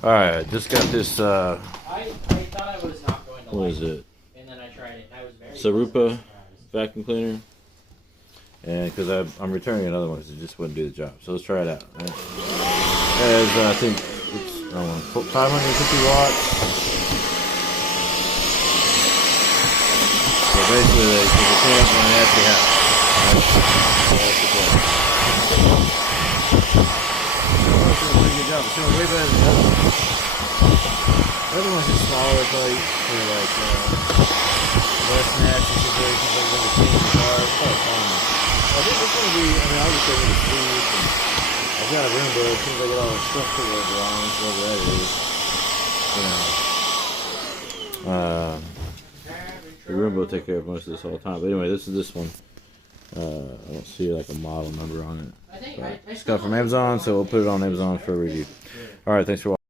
Alright, just got this, I thought I was not going to what like is it? And then I tried it, and I was very Dsurupa vacuum cleaner. And because I'm returning another one because it just wouldn't do the job. So let's try it out. Right? It has, I think, it's, I don't know, 550 watts. So basically, there's a chance when it actually happens. Right? So that's the point. Oh, it's doing a pretty good job. It's doing way better than the other one. The other one's just smaller, probably for like less nasty situations, like when the change the car. It's probably fine. I think it's gonna be. I mean, obviously, I'm gonna sleep. And I've got a room, but as soon as I get all the stuff to the ground, whatever that is, you know, the room will take care of most of this all the time. But anyway, this is this one. I don't see like a model number on it. But it's got it from Amazon, so we'll put it on Amazon for a review. All right, thanks for watching.